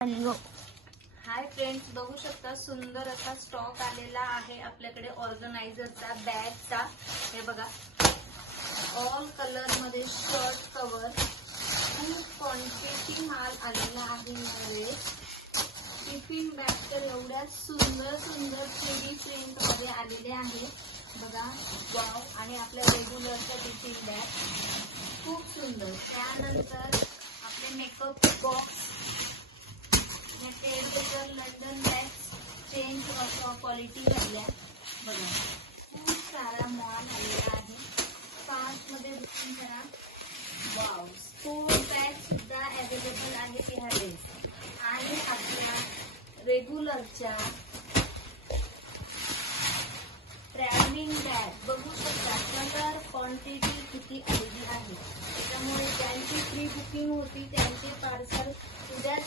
Hi friends, बघू शकता सुंदर असा स्टॉक आलेला आहे आपल्याकडे ऑर्गनायझरचा, बॅगचा. हे बघा, ऑल कलर मध्ये शर्ट कव्हर, खूप क्वांटिटी माल आलेला आहे यावेळेस. टिफिन बॅग तर एवढ्या सुंदर सुंदर 3D प्रिंट मध्ये आलेले आहे बघा. वाव. आणि आपल्या रेग्युलरच्या टिफिन बॅग खूप सुंदर. त्यानंतर आपले makeup box, London bags change quality मधल्या बघा. खूप सारा मॉल आलेला आहे. फास्ट मध्ये बुकिंग करा. वाव. स्कूल बॅग सुद्धा अवेलेबल आहे यावेळेस. आणि आपल्या रेग्युलरच्या ट्रॅव्हलिंग बॅग बघू शकता. कलर क्वांटिटी किती आलेली आहे. त्याच्यामुळे ज्यांची प्री बुकिंग होती त्यांचे पार्सल उद्याच